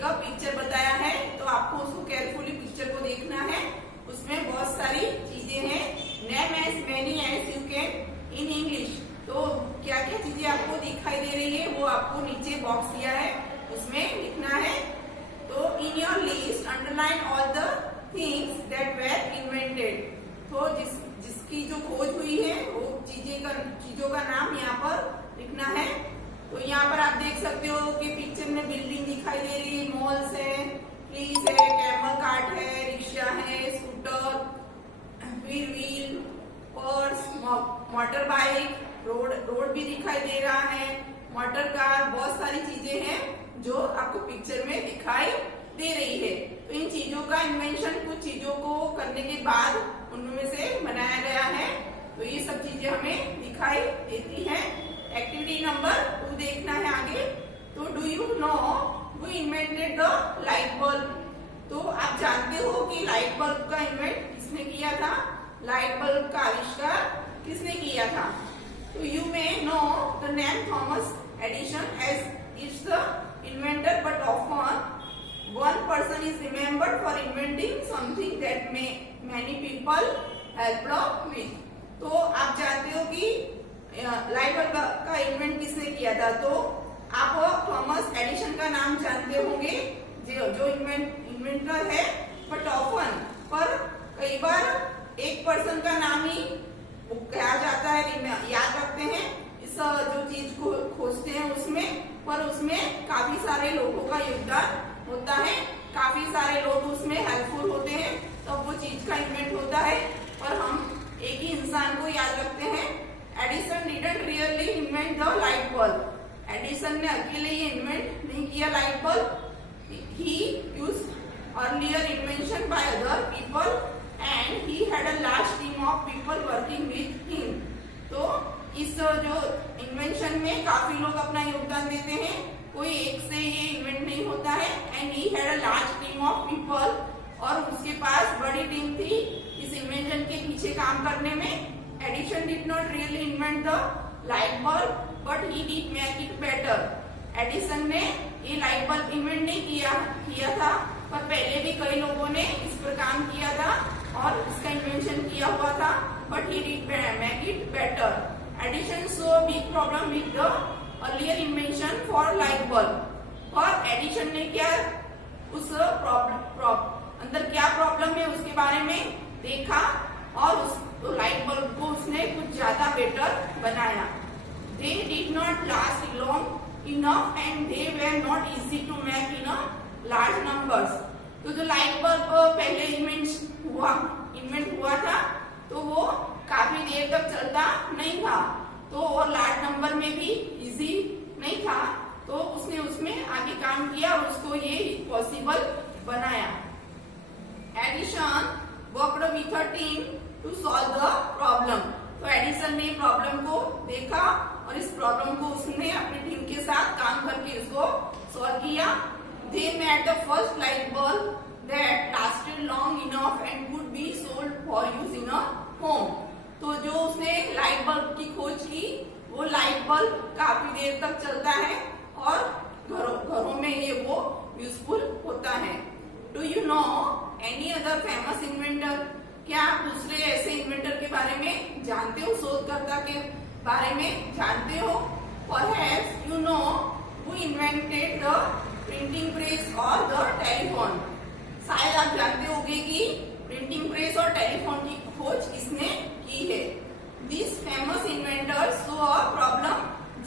एक पिक्चर बताया है, तो आपको उसको केयरफुली पिक्चर को देखना है। उसमें बहुत सारी चीजें हैं, name as many as you can in English. तो क्या क्या चीजें आपको दिखाई दे रही है वो आपको नीचे बॉक्स दिया है, उसमें लिखना है। तो in your list underline all the things that were invented. तो जिसकी जो खोज हुई है वो चीजों का नाम यहाँ पर लिखना है। तो यहाँ पर आप देख सकते हो कि पिक्चर में बिल्डिंग दिखाई दे रही है, मॉल्स है, ट्रीज है, कैमल कार्ट है, रिक्शा है, scooter, wheel, purse, motor bike, road भी दिखाई दे रहा है, मोटर कार, बहुत सारी चीजें हैं जो आपको पिक्चर में दिखाई दे रही है। तो इन चीजों का इन्वेंशन कुछ चीजों को करने के बाद उनमें से बनाया गया है। तो ये सब चीजें हमें दिखाई देती हैं। एक्टिविटी नंबर 2 देखना है आगे। तो do you know who invented the light bulb. तो आप जानते हो कि लाइट बल्ब का इन्वेंट किसने किया था, लाइट बल्ब का आविष्कार किसने किया था। तो you may know the name Thomas Edison as is the inventor, but often one person is remembered for inventing something that many people helped with। तो आप जानते हो कि लाइट बल्ब का इन्वेंट किसने किया था। तो आप थॉमस एडिसन का नाम जानते होंगे जो इन्वेंटर है, बट ऑफन पर कई बार एक पर्सन का नाम ही कहा जाता है, याद रखते हैं इस जो चीज को खोजते हैं उसमें, पर उसमें काफी सारे लोगों का योगदान होता है, काफी सारे लोग उसमें हेल्पफुल होते हैं, तब वो चीज का इन्वेंट होता है। और हम एक ही इंसान को याद रखते हैं। Edison didn't really invent the light bulb. Edison ने अकेले ये इन्वेंट नहीं किया light bulb. He used earlier invention by other people and he had a large team of people working with him. तो इस जो इन्वेंशन में काफी लोग अपना योगदान देते हैं, कोई एक से ये इन्वेंट नहीं होता है। And he had a large team of people, और उसके पास बड़ी टीम थी इस इन्वेंशन के पीछे काम करने में। Edison did not really invent the light bulb but he did make it better. Edison ने ये लाइट बल्ब इन्वेंट नहीं किया था, पर पहले भी कई लोगों ने इस पर काम किया था और इसका इन्वेंशन किया हुआ था, but he did make it better. Edison so big problem with the earlier invention for light bulb. और एडिसन ने क्या उस अंदर क्या प्रॉब्लम है उसके बारे में देखा और उस लाइट बल्ब को उसने कुछ ज्यादा बेटर बनाया। They did not last long enough and they were not easy to make in large numbers. तो जो लाइट बल्ब पहले इन्वेंट हुआ था तो वो काफी देर तक चलता नहीं था, तो और लार्ज नंबर में भी इजी नहीं था, तो उसने उसमें आगे काम किया और उसको ये पॉसिबल बनाया। Edison worked with a team to solve the problem. तो एडिसन ने प्रॉब्लम को देखा और इस प्रॉब्लम को उसने अपनी टीम के साथ काम करके इसको सॉल्व किया। They made the first light bulb that lasted long enough and could be sold for use in a home. तो जो उसने लाइट बल्ब की खोज की, वो लाइट बल्ब काफी देर तक चलता है और घरों में ये वो यूजफुल होता है। Do you know any other famous inventor. क्या आप दूसरे ऐसे इन्वेंटर के बारे में जानते हो, शोधकर्ता के बारे में जानते हो। Perhaps you know who invented the printing press और द टेलीफोन। शायद आप जानते होंगे कि प्रिंटिंग प्रेस और टेलीफोन की खोज किसने की है। This famous inventor saw a problem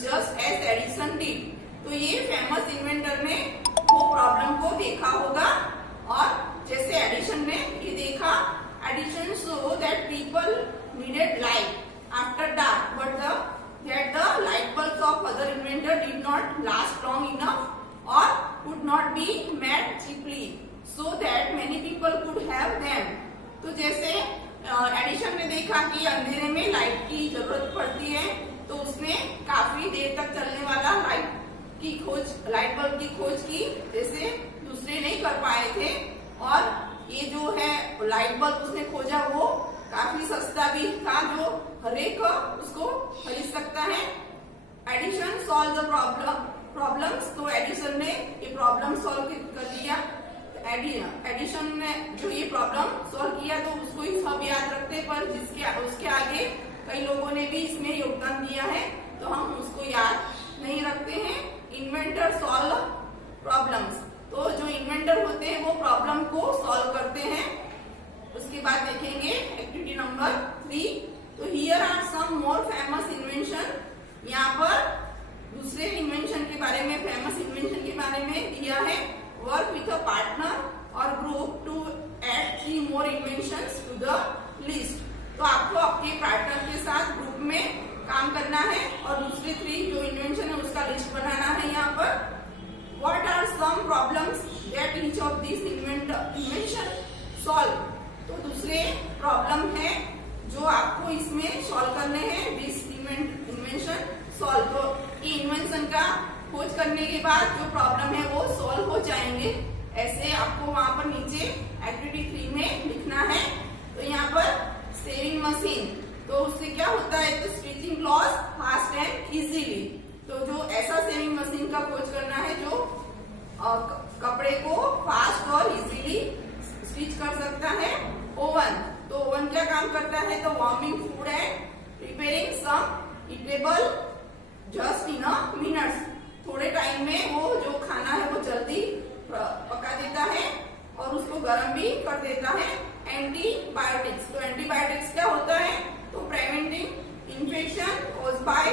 just as Edison did. तो ये फेमस इन्वेंटर ने वो प्रॉब्लम को देखा होगा और जैसे एडिसन ने ये देखा। Edison so that people needed light after dark but that the light bulbs of other inventor did not last long enough और could not be made cheaply so that many people could have them। तो जैसे Edison ने देखा कि अंधेरे में light की जरूरत पड़ती है, तो उसने काफी देर तक चलने वाला लाइट बल्ब की खोज की, जैसे दूसरे नहीं कर पाए थे। और ये जो है लाइट बल्ब उसने खोजा वो काफी सस्ता भी था, जो हर एक उसको खरीद सकता है। Edison solve the problems. तो एडिसन ने ये प्रॉब्लम सॉल्व कर एडिशन में जो ये प्रॉब्लम सॉल्व किया तो उसको ही सब याद रखते, पर उसके आगे कई लोगों ने भी इसमें योगदान दिया है तो हम उसको याद नहीं रखते हैं। इन्वेंटर सॉल्व प्रॉब्लम्स, तो जो इन्वेंटर होते हैं वो प्रॉब्लम को सॉल्व करते हैं। उसके बाद देखेंगे एक्टिविटी नंबर 3। तो here are some more famous invention, यहाँ पर दूसरे इन्वेंशन के बारे में, फेमस इन्वेंशन के बारे में दिया है। वर्क विथ अ पार्टनर और group to add 3 more inventions to the list. तो आपको आपके पार्टनर के साथ ग्रुप में काम करना है और दूसरे 3 जो इन्वेंशन है उसका लिस्ट बनाना है। यहाँ पर what are some problems that each of this invention solve. तो दूसरे प्रॉब्लम है जो आपको इसमें सॉल्व करने हैं, दिस इन्वेंशन सॉल्व। तो ये इन्वेंशन का खोज करने के बाद जो प्रॉब्लम है वो सॉल्व हो जाएंगे। ऐसे आपको वहां पर नीचे एक्टिविटी 3 में लिखना है। तो यहाँ पर सेविंग मशीन, तो उससे क्या होता है, तो stitching cloth fast and easily. तो जो ऐसा सेविंग मशीन का खोज करना है जो कपड़े को फास्ट और इजीली स्टिच कर सकता है। ओवन, तो ओवन क्या काम करता है, तो warming food and preparing some eatable just in a minutes. थोड़े टाइम में वो जो खाना है वो जल्दी पका देता है और उसको गर्म भी कर देता है। एंटीबायोटिक्स, तो एंटीबायोटिक्स क्या होता है, तो preventing infection caused by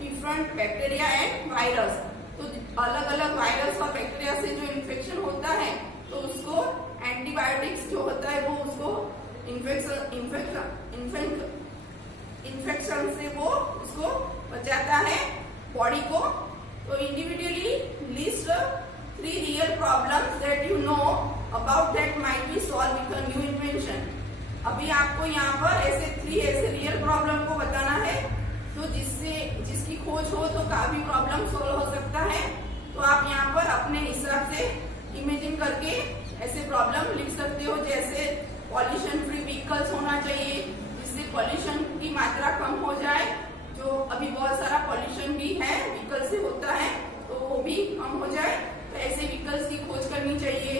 different bacteria and virus. तो अलग अलग वायरस और बैक्टीरिया से जो इन्फेक्शन होता है तो उसको एंटीबायोटिक्स जो होता है वो उसको इन्फेक्शन से वो उसको बचाता है बॉडी को। तो individually list 3 real problems that you know about that might be solve with a new invention. अभी आपको यहाँ पर ऐसे 3 ऐसे रियल प्रॉब्लम को बताना है तो जिसकी खोज हो तो काफी प्रॉब्लम सॉल्व हो सकता है। तो आप यहाँ पर अपने हिसाब से इमेजिन करके ऐसे प्रॉब्लम लिख सकते हो, जैसे पॉल्यूशन फ्री व्हीकल्स होना चाहिए जिससे पॉल्यूशन की मात्रा कम हो जाए। जो अभी बहुत सारा पॉल्यूशन भी है व्हीकल से होता है तो वो भी कम हो जाए, तो ऐसे व्हीकल्स की खोज करनी चाहिए।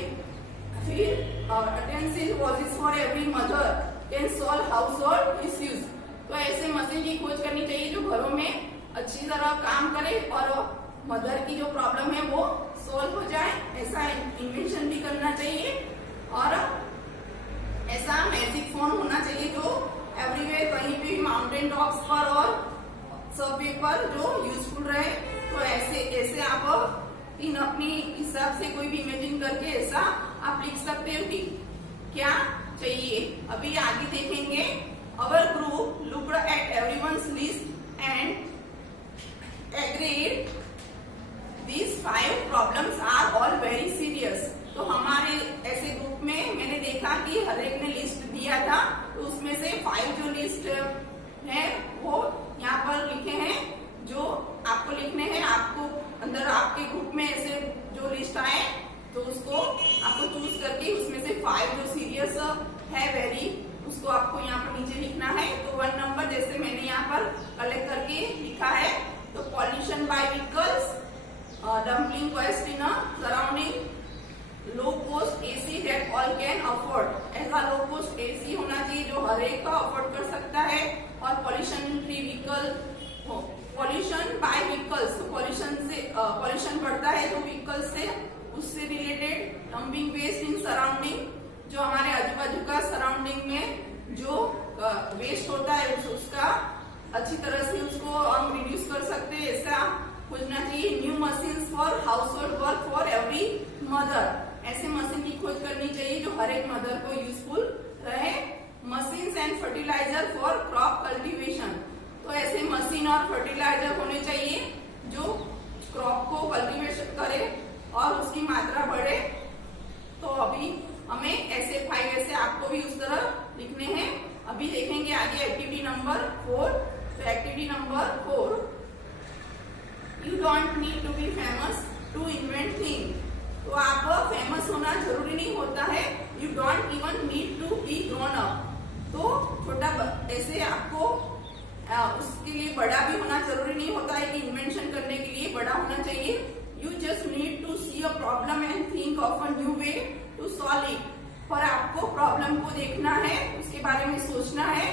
फिर attentive watches for every mother can solve household issues, तो ऐसे मशीन की खोज करनी चाहिए जो घरों में अच्छी तरह काम करे और मदर की जो प्रॉब्लम है वो सॉल्व हो जाए। ऐसा इन्वेंशन भी करना चाहिए। और ऐसा मैजिक फोन होना चाहिए जो एवरीवेयर, कहीं भी माउंटेन टॉप्स पर और सबवे पर जो यूजफुल रहे। तो ऐसे आप इन अपनी हिसाब से कोई भी इमेजिन करके ऐसा आप लिख सकते हो कि क्या चाहिए। अभी आगे देखेंगे। अवर group looked at everyone's list and agreed these 5 problems are all very serious। तो हमारे ऐसे ग्रुप में मैंने देखा कि हर एक ने लिस्ट दिया था, तो उसमें से 5 जो लिस्ट है वो यहाँ पर लिखे हैं जो आपको लिखने हैं। आपको अंदर आपके ग्रुप में ऐसे जो लिस्ट आए तो उसको आपको चूज करके उसमें से 5 जो सीरियस है वेरी, उसको आपको यहाँ पर नीचे लिखना है। तो 1 नंबर जैसे मैंने यहाँ पर कलेक्ट करके लिखा है, तो pollution by vehicles, dumping cost in surrounding, low cost AC that all can afford. ऐसा लो कॉस्ट एसी होना चाहिए जो हर एक का अफोर्ड कर सकता है। और pollution free vehicle, pollution by vehicles, तो पॉल्यूशन बढ़ता है तो व्हीकल से उससे related. Dumping waste in surrounding, जो हमारे आजू बाजू का सराउंडिंग में जो वेस्ट होता है उसका अच्छी तरह से उसको हम रिड्यूस कर सकते हैं, ऐसा खोजना चाहिए। New machines for house hold work for every mother, ऐसे मशीन की खोज करनी चाहिए जो हर एक मदर को यूजफुल रहे। Machines and fertiliser for crop cultivation, तो ऐसे मशीन और फर्टिलाइजर होने चाहिए जो क्रॉप को कल्टीवेशन करे और उसकी मात्रा बढ़े। तो अभी हमें ऐसे 5 ऐसे आपको भी उस तरह लिखने हैं। अभी देखेंगे आगे एक्टिविटी नंबर 4। तो activity number 4, you don't need to be famous to invent thing. तो आप फेमस होना जरूरी नहीं होता है। You don't even need to be grown up, तो छोटा ऐसे आपको उसके लिए बड़ा भी होना जरूरी नहीं होता है कि इन्वेंशन करने के लिए बड़ा होना चाहिए। You just need to see a problem and think of a new way to to solve it. पर आपको प्रॉब्लम को देखना है, उसके बारे में सोचना है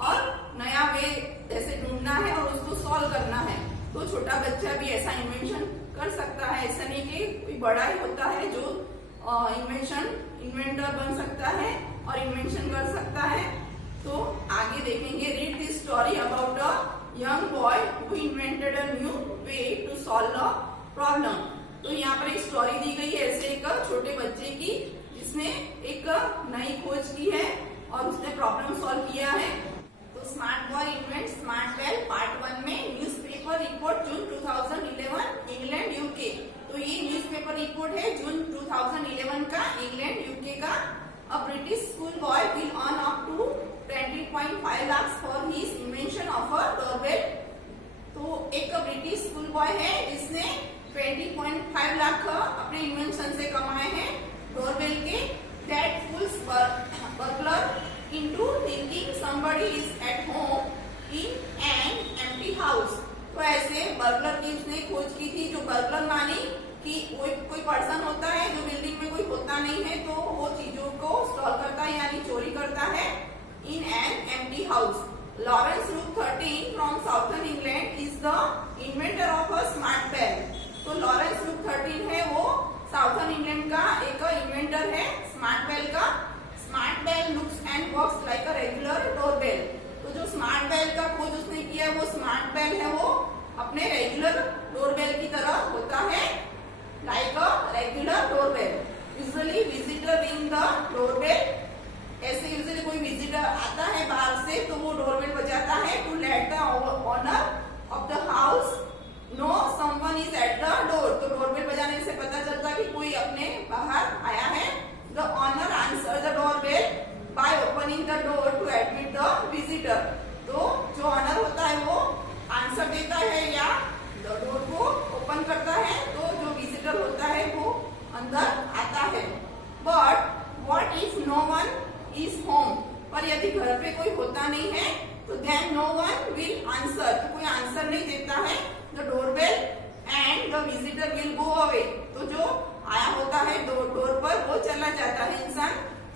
और नया वे जैसे ढूंढना है और उसको सॉल्व करना है। तो छोटा बच्चा भी ऐसा इन्वेंशन कर सकता है, ऐसा नहीं कि कोई बड़ा ही होता है जो इन्वेंटर बन सकता है और इन्वेंशन कर सकता है। तो आगे देखेंगे, read this story about a young boy who invented a new way to solve a problem. तो यहाँ पर एक स्टोरी दी गई है ऐसे एक छोटे बच्चे की जिसने एक नई खोज की है और उसने प्रॉब्लम सॉल्व किया है। तो smart boy invent smart well part 1 में न्यूज़पेपर रिपोर्ट जून 2011 इंग्लैंड यूके। तो ये न्यूज़पेपर रिपोर्ट है जून 2011 का, इंग्लैंड यूके का। A British school boy will earn up to 20.5 lakhs for his invention of a doorbell. तो एक ब्रिटिश स्कूल बॉय है जिसने 20.5 लाख अपने इन्वेंशन से कमाए हैं डोरबेल के। That fools burglar into thinking somebody is at home in an empty house। तो ऐसे बर्गलर की उसने खोज की थी, जो बर्गलर मानी कि कोई पर्सन होता है जो बिल्डिंग में कोई होता नहीं है तो वो चीजों को स्टॉल करता है यानी चोरी करता है in an empty house. Lawrence Rook 13 from southern England is the inventor of a smart bell. तो लॉरेंस रूक 13 है वो साउथर्न इंग्लैंड का एक इन्वेंटर है स्मार्ट बेल का। Smart bell looks and works like a regular doorbell. तो जो smart bell का खोज उसने किया वो स्मार्ट बेल है वो अपने रेगुलर डोरबेल की तरह होता है, like a regular doorbell. Usually visitor ring the doorbell. ऐसे यूजुअली कोई विजिटर आता है बाहर से तो वो डोरबेल बजाता है to let the owner of the house know someone is at the door. तो डोरबेल बजाने से पता चलता कि कोई अपने बाहर आया है। The owner answers the doorbell by opening the door to admit the visitor। तो जो ऑनर होता है वो आंसर देता है या डोर को ओपन करता है तो जो विजिटर होता है वो अंदर आता है। But what if no one is home. पर यदि घर पे कोई होता नहीं है तो then no one will answer. तो कोई आंसर नहीं देता है the doorbell and the visitor will go away. तो जो आया होता है डोर पर वो चला जाता है इंसान।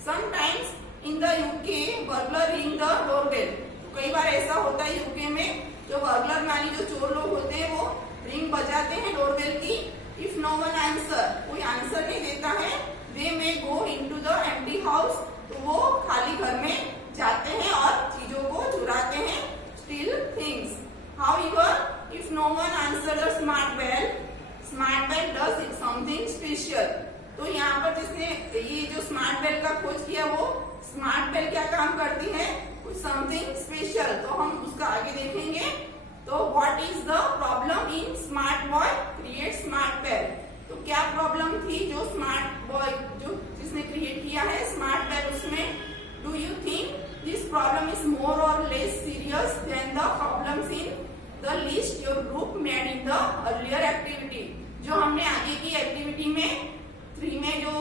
Sometimes in the UK burglar ring the doorbell. तो कई बार ऐसा होता है यूके में जो बर्गलर मानी जो चोर लोग होते हैं वो रिंग बजाते हैं डोरबेल की। इफ नो वन आंसर, कोई आंसर नहीं देता है, they may go into the empty house. तो वो खाली घर में जाते हैं और चीजों को चुराते हैं, steal things. However if no one answer the smart bell does something special. तो यहाँ पर जिसने ये जो स्मार्ट बेल का खोज किया वो स्मार्ट बेल क्या काम करती है, कुछ समथिंग स्पेशल। तो हम उसका आगे देखेंगे। तो what is the problem in smart boy create smart bell. तो क्या प्रॉब्लम थी जो स्मार्ट बॉय जो जिसने क्रिएट किया है स्मार्ट बेल उसमें। Do you think this problem is more or less serious than the problems in the list your group made in the earlier activity. जो हमने आगे की एक्टिविटी में 3 में जो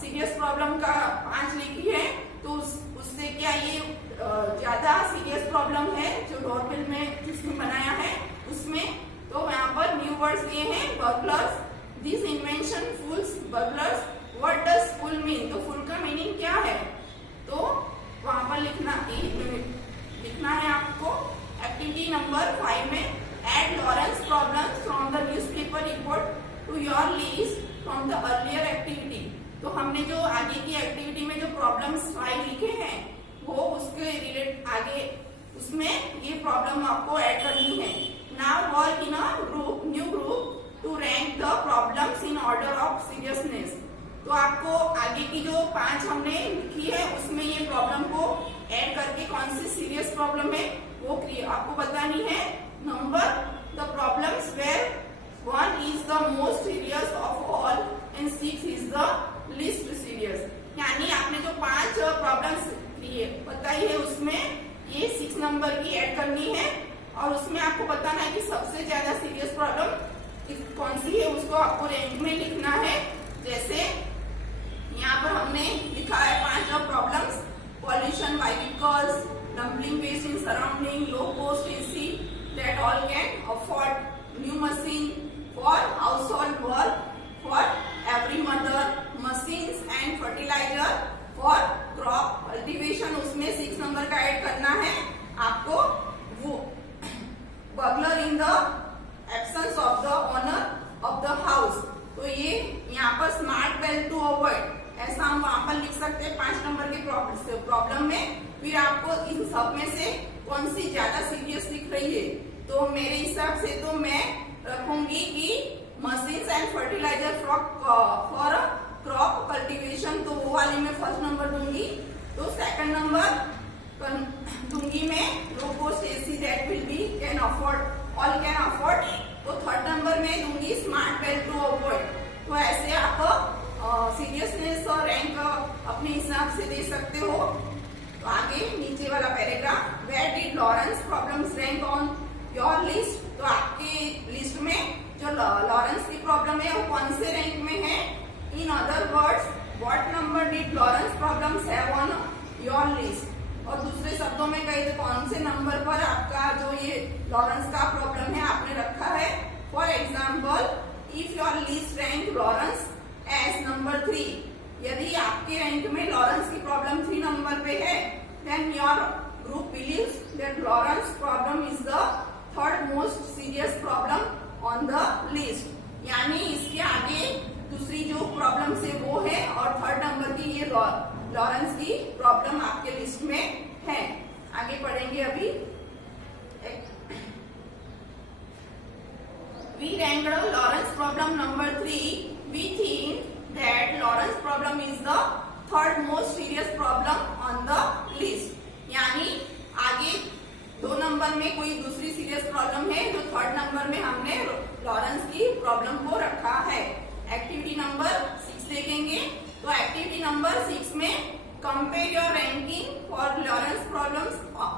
सीरियस प्रॉब्लम का 5 लिखी है तो उससे क्या ये ज्यादा सीरियस प्रॉब्लम है जो डोरबेल में जिसने बनाया है उसमें। तो यहाँ पर न्यू वर्ड्स लिए हैं burglars. This invention fools burglars. What does fool mean. तो फूल का मीनिंग क्या है तो वहां पर लिखना है आपको। एक्टिविटी नंबर 5 में add Lawrence problems from the newspaper report to your list from the earlier activity। तो हमने जो आगे की एक्टिविटी में जो प्रॉब्लम्स 5 लिखे हैं वो उसके रिलेट आगे उसमें ये प्रॉब्लम आपको ऐड करनी है। Now work in a group new group to rank the problems in order of seriousness. तो आपको आगे की जो 5 हमने लिखी है उसमें ये प्रॉब्लम को ऐड करके कौन सी सीरियस प्रॉब्लम है वो आपको बतानी है। Number the problems where 1 is the most serious of all and 6 is the least serious। यानी आपने जो 5 प्रॉब्लम्स बताई है उसमें ये 6 नंबर की ऐड करनी है और उसमें आपको बताना है कि सबसे ज्यादा सीरियस प्रॉब्लम कौन सी है उसको आपको रैंक में लिखना है। जैसे यहाँ पर हमने लिखा है 5 problems. Pollution by vehicles, dumpling waste in surrounding, low cost AC that all can afford, new machine for household work for every to avoid, ऐसा हम वहां पर लिख सकते हैं 5 नंबर के प्रॉब्लम में। फिर आपको इन सब में से कौन सी ज्यादा सीरियस दिख रही है, तो मेरे हिसाब से तो मैं रखूंगी कि machines and fertiliser for crop cultivation, तो वो वाली मैं फर्स्ट नंबर दूंगी। तो सेकंड नंबर दूंगी मैं लो cost AC that will be can afford all can afford. तो थर्ड नंबर में दूंगी स्मार्ट बेल्ट टू अवॉइड। तो ऐसे आप सीरियसनेस और रैंक अपने हिसाब से दे सकते हो। तो आगे नीचे वाला paragraph, where did Lawrence problems rank on your list. तो आपके लिस्ट में जो लॉरेंस की प्रॉब्लम है वो कौन से रैंक में है। In other words what number did Lawrence problems have on your list. और दूसरे शब्दों में कही तो कौन से नंबर पर आपका जो ये लॉरेंस का प्रॉब्लम है आपने रखा है। For example, if your list rank Lawrence as number 3, यदि आपके रैंक में लॉरेंस की प्रॉब्लम 3 नंबर पे है, then your group believes that Lawrence problem is the third most serious problem on the list. यानी इसके आगे दूसरी जो प्रॉब्लम है वो है और थर्ड नंबर की ये लॉरेंस की प्रॉब्लम आपके लिस्ट में है। आगे पढ़ेंगे अभी। We ranked Lawrence problem number 3. We think that Lawrence problem is the third most serious problem on the list. यानी आगे 2 नंबर में कोई दूसरी सीरियस प्रॉब्लम है, जो थर्ड नंबर में हमने लॉरेंस की प्रॉब्लम को रखा है। एक्टिविटी नंबर 6 देखेंगे। तो एक्टिविटी नंबर 6 में compare your ranking for Lawrence problems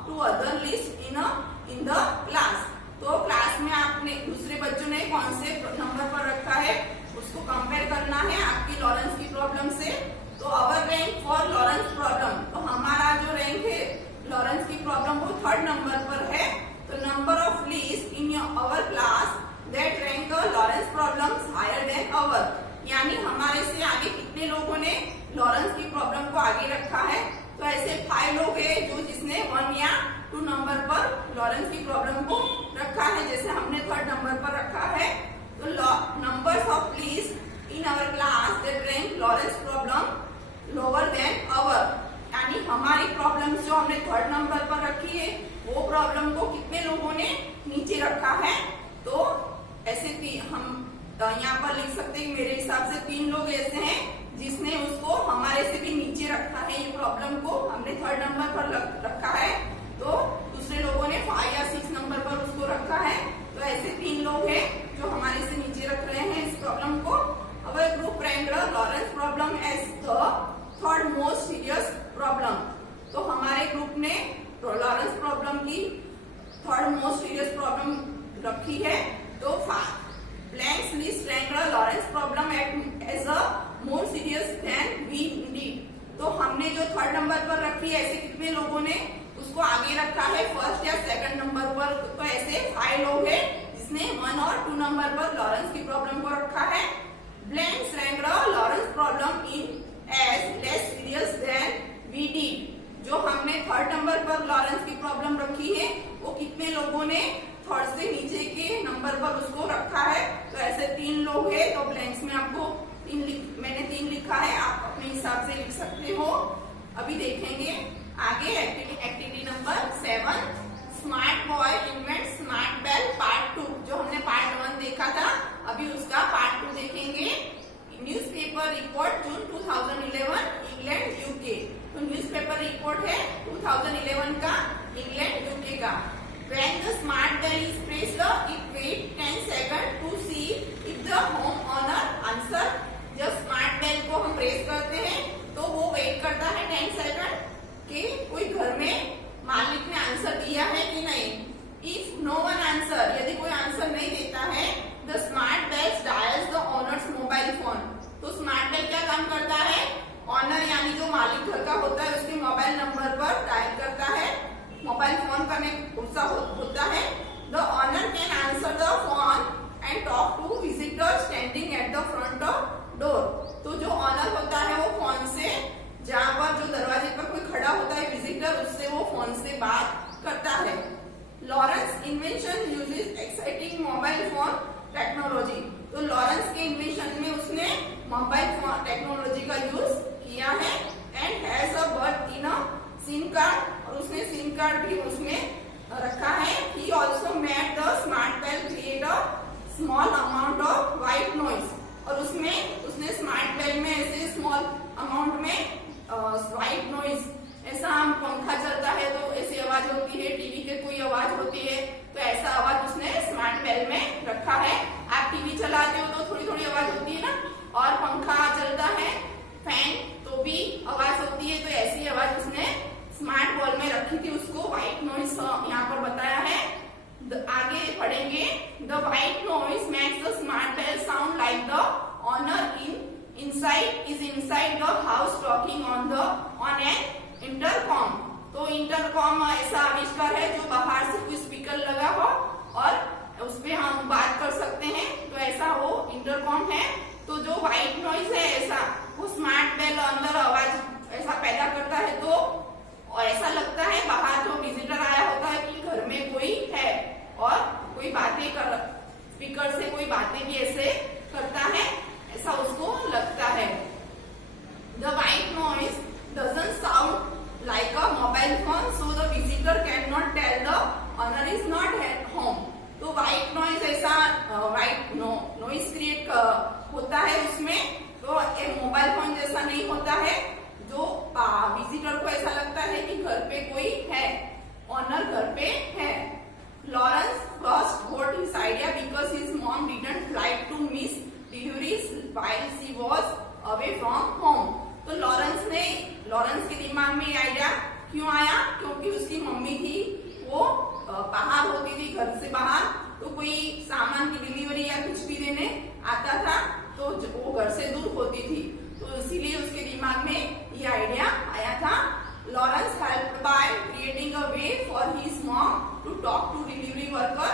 to other list in the class. तो क्लास में आपने दूसरे बच्चों ने कौन से नंबर पर रखा है उसको कंपेयर करना है आपकी लॉरेंस की प्रॉब्लम से। तो अवर रैंक फॉर लॉरेंस प्रॉब्लम, तो हमारा जो रैंक है लॉरेंस की प्रॉब्लम वो थर्ड नंबर पर है। तो number of list in our class that rank Lawrence problems higher than our, यानी हमारे से आगे कितने लोगों ने लॉरेंस की प्रॉब्लम को आगे रखा है। तो ऐसे 5 लोग हैं जो जिसने 1 या 2 नंबर पर लॉरेंस की प्रॉब्लम को रखा है, जैसे हमने थर्ड नंबर पर रखा है। तो numbers of list in our class that rank Lawrence problem lower than our, यानी हमारी प्रॉब्लम जो हमने थर्ड नंबर पर रखी है वो प्रॉब्लम को कितने लोगों ने नीचे रखा है। तो ऐसे हम यहाँ पर लिख सकते हैं मेरे हिसाब से 3 लोग ऐसे हैं जिसने उसको हमारे से भी नीचे रखा है। ये प्रॉब्लम को हमने थर्ड नंबर पर रखा है, तो दूसरे लोगों ने 5 या 6 नंबर पर उसको रखा है। तो ऐसे 3 लोग हैं जो हमारे से नीचे रख रहे हैं इस प्रॉब्लम को। Our group ranked Lawrence problem as the third most serious problem. तो हमारे ग्रुप ने लॉरेंस प्रॉब्लम की थर्ड मोस्ट सीरियस प्रॉब्लम रखी है। तो blanks list ranked Lawrence problem as a more serious than we did. तो हमने जो थर्ड नंबर पर रखी है ऐसे कितने लोगों ने उसको आगे रखा है फर्स्ट या सेकंड नंबर पर। तो ऐसे 5 लोग हैं जिसने 1 और 2 नंबर पर लॉरेंस की प्रॉब्लम को रखा है। Blanks ranked Lawrence problem in as less serious than we did. जो हमने थर्ड नंबर पर लॉरेंस की प्रॉब्लम रखी है वो कितने लोगों ने थर्ड से नीचे के नंबर पर उसको रखा है। तो ऐसे 3 लोग हैं। तो ब्लैंक्स में आपको मैंने 3 लिखा है, आप अपने हिसाब से लिख सकते हो। अभी देखेंगे आगे activity number 7, smart boy invent smart bell part 2। जो हमने पार्ट 1 देखा था, अभी उसका पार्ट 2 देखेंगे। न्यूज़पेपर रिपोर्ट जून 2011 इंग्लैंड यूके। तो न्यूज़पेपर रिपोर्ट है 2011 का इंग्लैंड यूके का। When the smart bell is pressed, it waits 10 seconds to see if the home owner answer। जब स्मार्ट बेल को हम प्रेस करते हैं तो वो वेट करता है 10 सेकंड कि कोई घर में मालिक ने आंसर दिया है कि नहीं। इफ नो वन आंसर, यदि कोई आंसर नहीं देता है, the smart bell dials the owner's mobile phone. तो स्मार्ट बेल क्या काम करता है, ऑनर यानी जो मालिक घर का होता है उसके मोबाइल नंबर पर डायल करता है, मोबाइल फोन करने गुस्सा होता है। The owner can answer the phone and talk to visitor standing at the front door. तो जो ऑनर होता है वो फोन से, जहाँ पर जो दरवाजे पर कोई खड़ा होता है विजिटर, उससे वो फोन से बात करता है। Lawrence invention uses exciting mobile phone technology. तो लॉरेंस के इन्वेंशन में उसने मोबाइल फोन टेक्नोलॉजी का यूज किया है and has a birth in a SIM card, और उसने सिम कार्ड भी उसमें रखा है। He also made the smart bell create a small amount of white noise, और उसने स्मार्ट बेल में ऐसे स्मॉल अमाउंट में व्हाइट नॉइज, ऐसा हम पंखा चलता है तो ऐसी आवाज होती है, टीवी के कोई आवाज होती है तो ऐसा आवाज उसने स्मार्ट बेल में रखा है। आप टीवी चलाते हो तो थोड़ी थोड़ी आवाज होती है ना, और पंखा चलता है फैन तो भी आवाज होती है, तो ऐसी आवाज उसने स्मार्ट बॉल में रखी थी, उसको व्हाइट नॉइज यहाँ पर बताया है। आगे पढ़ेंगे। The white noise makes the smart bell sound like the owner inside the house talking on an intercom. तो इंटरकॉम ऐसा आविष्कार है जो बाहर से कोई स्पीकर लगा हो और उस पे हम बात कर सकते हैं, तो ऐसा वो इंटरकॉम है। तो जो व्हाइट नॉइज है ऐसा वो स्मार्ट बेल अंदर आवाज ऐसा पैदा करता है, तो और ऐसा लगता है बाहर जो विजिटर आया होता है कि घर में कोई है और कोई बातें कर, स्पीकर से कोई बातें भी ऐसे करता है, ऐसा उसको लगता है। The white noise doesn't sound like a mobile phone, so the visitor can not tell the owner is not at home. तो व्हाइट नॉइज ऐसा व्हाइट नॉइज क्रिएट होता है उसमें, तो एक मोबाइल फोन जैसा नहीं होता है, जो विजिटर को ऐसा लगता है कि घर पे कोई है, ओनर घर पे है। Lawrence first got his idea because his mom didn't like to miss deliveries while she was away from home। तो लॉरेंस के दिमाग में ये आइडिया क्यों आया, क्योंकि उसकी मम्मी थी वो बाहर होती थी, घर से बाहर, तो कोई सामान की डिलीवरी या कुछ भी देने आता था तो वो घर से दूर होती थी, तो इसीलिए उसके दिमाग में ये आइडिया आया था। Lawrence helped by creating a way for his mom to talk to delivery worker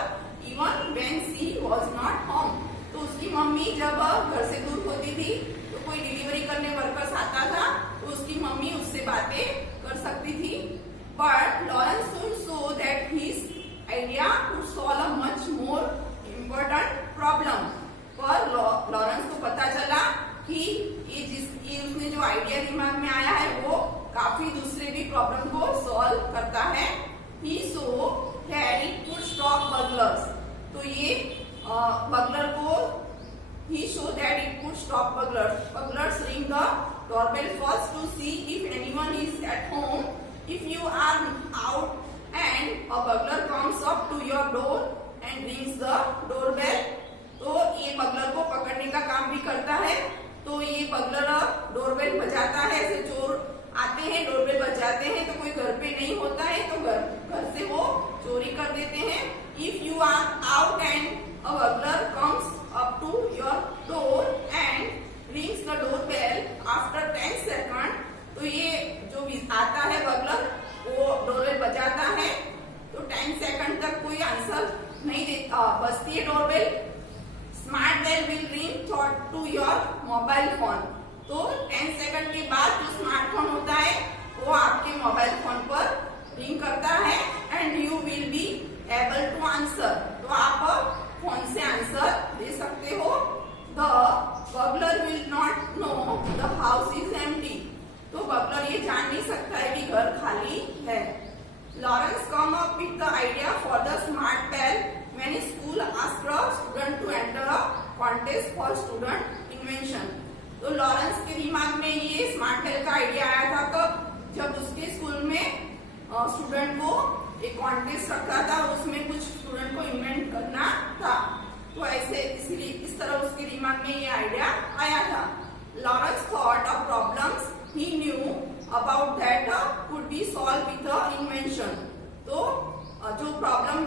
even when she was not home. तो उसकी मम्मी जब घर से दूर होती थी तो कोई डिलीवरी करने वर्कर्स आता था तो उसकी मम्मी उससे बातें कर सकती थी। But Lawrence soon saw that his idea could solve a much more important problem। पर लॉरेंस को पता चला कि ये उसने जो आइडिया दिमाग में आया है वो काफी दूसरे भी प्रॉब्लम को सॉल्व करता है। He saw that it could stop burglars। तो ये बगलर को he showed that it could stop burglars। Burglars ring the doorbell first to see if anyone is at home। If you are out and a burglar comes up to your door and rings the doorbell, तो ये bugler को पकड़ने का काम भी करता है। तो ये बगलर डोरबेल बजाता है, ऐसे चोर आते हैं डोरबेल बजाते हैं तो कोई घर पे नहीं होता है तो घर से वो चोरी कर देते हैं। If you are out and a burglar comes up to your door and rings the doorbell after 10 second, तो ये जो आता है बगलर वो डोरबेल बजाता है तो 10 सेकंड तक कोई आंसर नहीं देता, बजती है doorbell, smart bell will ring to your mobile phone. तो 10 सेकंड के बाद जो स्मार्टफोन होता है वो आपके मोबाइल फोन पर रिंग करता है and you will be able to answer. तो आप फोन से आंसर दे सकते हो। The burglar will not know the house is empty. तो बगलर ये जान नहीं सकता है कि घर खाली है। Lawrence come up with the idea for the smart bell when school asked a student to enter a contest for student invention। तो लॉरेंस के दिमाग में ये स्मार्ट बेल का आइडिया आया था कब, जब उसके स्कूल में स्टूडेंट को एक कॉन्टेस्ट रखा था, उसमें कुछ स्टूडेंट को इन्वेंट करना था, तो ऐसे इसलिए इस तरह उसके दिमाग में ये आइडिया आया था। Lawrence thought of problems he knew about that could be solve with a invention. तो जो प्रॉब्लम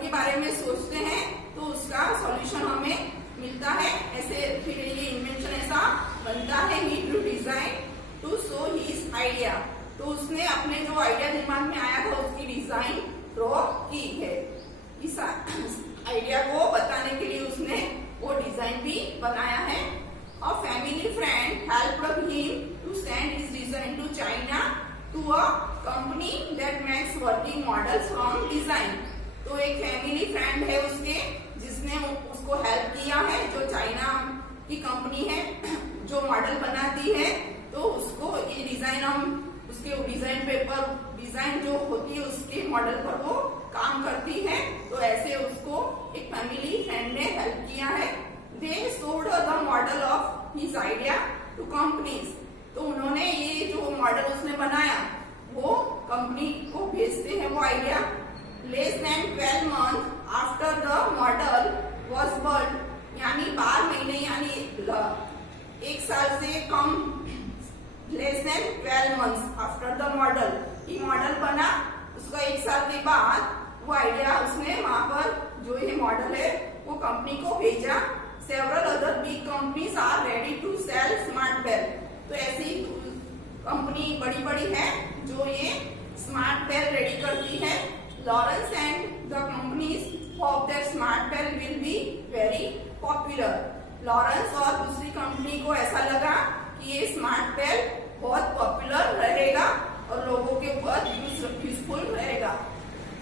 के बारे में सोचते हैं तो उसका सॉल्यूशन हमें मिलता है, ऐसे फिर ये इन्वेंशन ऐसा बनता है। He drew design to show his idea. तो उसने अपने जो आइडिया दिमाग में आया था उसकी डिजाइन ड्रॉ की है। इस आइडिया को बताने के लिए उसने वो डिजाइन भी बनाया है। A family friend helped him to send his design to China to a company that makes working models from design। तो एक फैमिली फ्रेंड है उसके जिसने उसको हेल्प किया है, जो चाइना की कंपनी मॉडल बनाती है तो उसको ये डिजाइन हम उसके डिजाइन पेपर डिजाइन जो होती है उसके मॉडल पर वो काम करती है। तो ऐसे उसको एक फैमिली फ्रेंड ने हेल्प किया है। They sold the model of his idea to companies. तो उन्होंने ये जो मॉडल उसने बनाया वो कंपनी को भेजते हैं वो idea. Less than 12 months after the model was burn, यानी 12 महीने यानी 1 साल से कम, less than 12 months after the model, ये मॉडल बना। उसका 1 साल के बाद वो आइडिया उसने वहां पर जो ये मॉडल है वो कंपनी को भेजा। Several other big companies are ready to sell smart bell. तो ऐसी कंपनी बड़ी बड़ी है जो ये स्मार्ट बेल रेडी करती है। Lawrence and the companies hope that smart bell will be very popular. Lawrence और दूसरी कंपनी को ऐसा लगा कि ये स्मार्ट बेल बहुत पॉपुलर रहेगा और लोगों के बहुत यूजफुल रहेगा।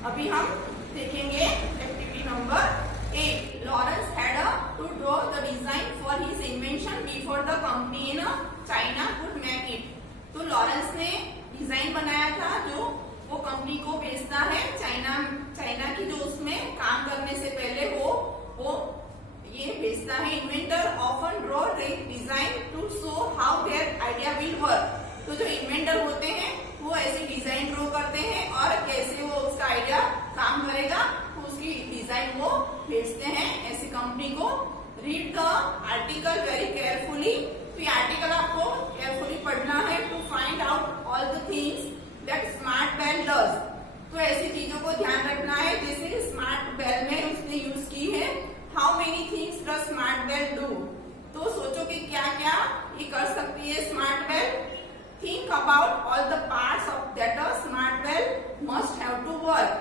अभी हम देखेंगे activity number 8। Lawrence had to draw the design for his invention before the company in China could make it. तो लॉरेंस ने डिजाइन बनाया था जो वो कंपनी को भेजता है चाइना की, जो उसमें काम करने से पहले वो ये भेजता है। Inventor often draw the design to show how their idea will work. तो जो इन्वेंटर होते हैं वो ऐसी डिजाइन ड्रॉ करते हैं और कैसे वो उसका आइडिया काम करेगा तो उसकी डिजाइन वो भेजते हैं ऐसी कंपनी को। Read the article very carefully. तो ये आर्टिकल आपको केयरफुली पढ़ना है to find out all the things that smart bell does. तो ऐसी चीजों को ध्यान रखना है जैसे स्मार्ट बेल में उसने यूज की है। How many things does smart bell do. तो सोचो कि क्या क्या ये कर सकती है smart bell. Think about all the parts of that a smart bell must have to work,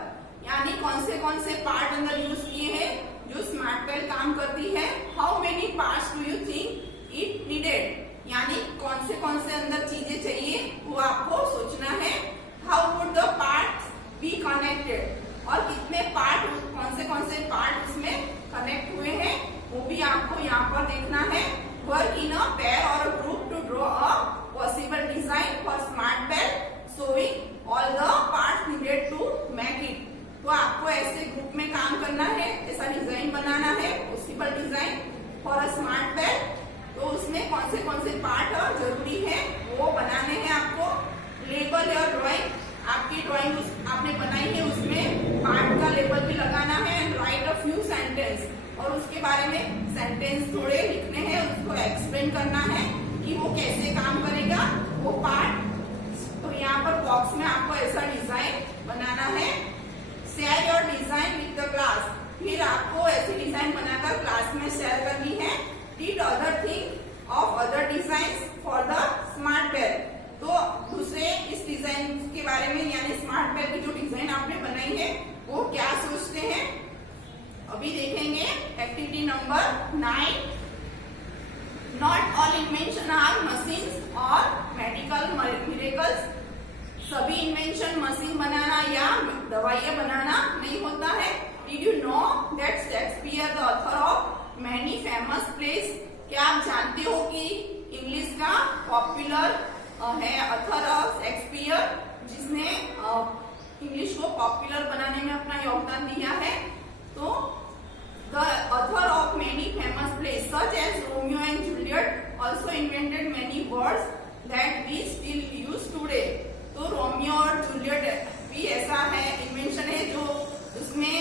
यानी कौन से पार्ट अंदर यूज किए हैं जो स्मार्ट बेल काम करती है। How many parts do you think it needed, यानी कौन से अंदर चीजें चाहिए वो आपको सोचना है। How would the parts be connected, और कितने पार्ट कौन से पार्ट उसमें कनेक्ट हुए हैं वो भी आपको यहाँ पर देखना है। Work in a pair or group to draw a possible design for smart bell showing all the parts needed to make it. तो आपको ऐसे ग्रुप में काम करना है, ऐसा डिजाइन बनाना है possible design for a smart bell. तो उसमें कौन से पार्ट जरूरी है वो बनाने हैं आपको। लेबल या ड्राइंग, आपकी ड्राइंग आपने बनाई है उसमें पार्ट का लेबल भी लगाना है। And right a few sentence, और उसके बारे में सेंटेंस थोड़े लिखने हैं, उसको एक्सप्लेन करना है कि वो कैसे काम करेगा वो पार्ट। तो यहाँ पर बॉक्स में आपको ऐसा डिजाइन बनाना है। Share your design with the class, फिर आपको ऐसी डिजाइन बनाकर क्लास में शेयर करनी है। Read other thing of other design for the smart bell. तो दूसरे इस डिजाइन के बारे में, यानी स्मार्ट बेल की जो डिजाइन आपने बनाई है वो क्या सोचते हैं अभी देखेंगे। Activity number 9। Not all invention are machines or medical miracles. सभी इन्वेंशन मशीन बनाना या दवाइयां बनाना नहीं होता है। Did you know that Shakespeare the author of many famous place. क्या आप जानते हो कि इंग्लिश का पॉपुलर है ऑथर शेक्सपियर, जिसने इंग्लिश को पॉपुलर बनाने में अपना योगदान दिया है। तो the author of many famous place such as Romeo and Juliet also invented many words that we still use today. तो रोमियो और जूलियट भी ऐसा है इन्वेंशन है जो उसमें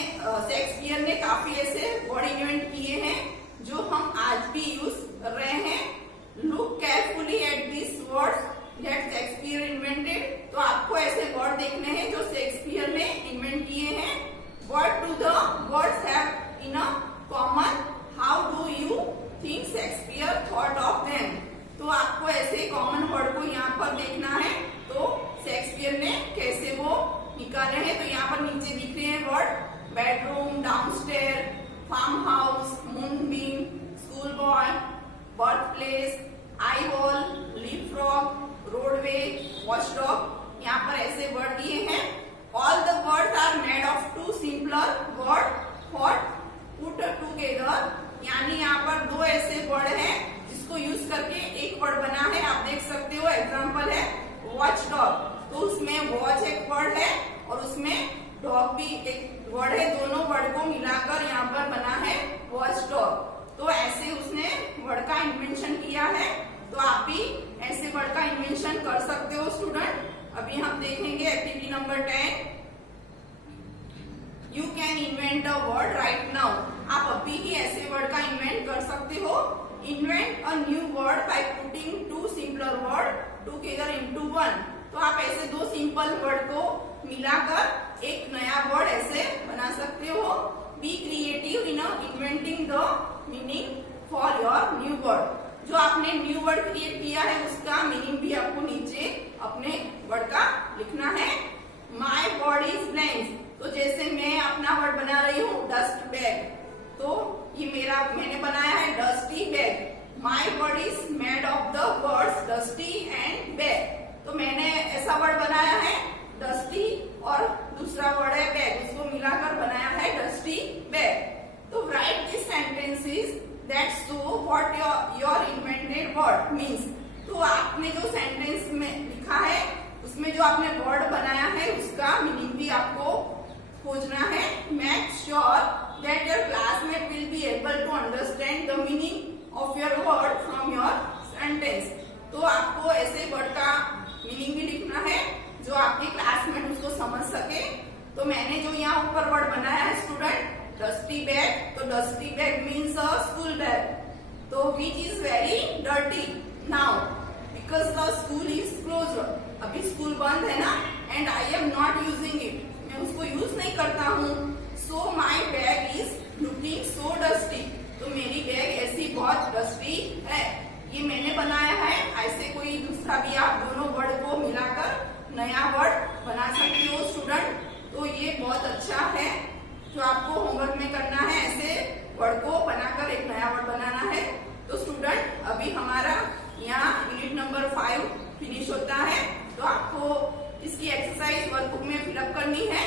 शेक्सपियर ने काफी ऐसे वर्ड इन्वेंट किए हैं जो हम आज भी यूज कर रहे हैं। Look carefully at this words that Shakespeare invented. तो आपको ऐसे वर्ड देखने हैं जो शेक्सपियर ने इन्वेंट किए हैं। Word to the words have in a common. How do you think Shakespeare thought of them. तो आपको ऐसे कॉमन वर्ड को यहाँ पर देखना है तो शेक्सपियर ने कैसे वो निकाले हैं। तो यहाँ पर नीचे दिख रहे हैं word. Bedroom, downstair, farmhouse, moonbeam, schoolboy, birthplace, eyeball, leapfrog, roadway, watchdog. यहाँ पर ऐसे वर्ड दिए हैं। All the words are made of two simpler word for put together, यानी यहाँ पर दो ऐसे वर्ड हैं उसको यूज करके एक वर्ड बना है, आप देख सकते हो। एग्जाम्पल है वॉच डॉग, तो उसमें वॉच एक वर्ड है और उसमें डॉग भी एक वर्ड है, दोनों वर्ड को मिलाकर यहाँ पर बना है वॉच डॉग। तो ऐसे उसने वर्ड का इन्वेंशन किया है, तो आप भी ऐसे वर्ड का इन्वेंशन कर सकते हो स्टूडेंट। अभी हम देखेंगे activity number 10, you can invent a word right now. आप अभी ही ऐसे वर्ड का इन्वेंट कर सकते हो। Invent a new word by putting two simpler word together into one. तो आप ऐसे दो सिंपल वर्ड को मिलाकर एक नया वर्ड ऐसे बना सकते हो। Be creative in inventing the meaning for your new word. जो आपने न्यू वर्ड क्रिएट किया है उसका मीनिंग भी आपको नीचे अपने वर्ड का लिखना है। माई वर्ड इज ब्लैंक, तो जैसे मैं अपना वर्ड बना रही हूँ डस्ट बैग, तो ये मैंने बनाया है dusty bag. My word is made of the words dusty and bag, तो मैंने ऐसा वर्ड बनाया है डस्टी और दूसरा वर्ड है बैग, उसको मिलाकर बनाया है डस्टी बैग। तो right this sentences that show what your invented word means. तो आपने जो सेंटेंस में लिखा है उसमें जो आपने वर्ड बनाया है उसका मीनिंग भी आपको खोजना है। Make sure that your classmate will be able to understand the meaning of your word from your sentence. तो आपको ऐसे वर्ड का मीनिंग भी लिखना है जो आपके क्लासमेट उसको समझ सके। तो मैंने जो यहाँ ऊपर वर्ड बनाया है स्टूडेंट डस्टी बैग, तो dusty bag means a school bag, तो which is very dirty now because the school is closed. अभी स्कूल बंद है ना, and I am not using it, मैं उसको यूज नहीं करता हूँ। So my bag is looking so dusty, तो मेरी बैग ऐसी बहुत डस्टी है। ये मैंने बनाया है, ऐसे कोई दूसरा भी आप दोनों वर्ड को मिलाकर नया वर्ड बना सकते हो स्टूडेंट। तो ये बहुत अच्छा है जो आपको होमवर्क में करना है, ऐसे वर्ड को बनाकर एक नया वर्ड बनाना है। तो स्टूडेंट अभी हमारा यहाँ यूनिट नंबर 5 फिनिश होता है, तो आपको इसकी एक्सरसाइज वर्कबुक में फिलअप करनी है।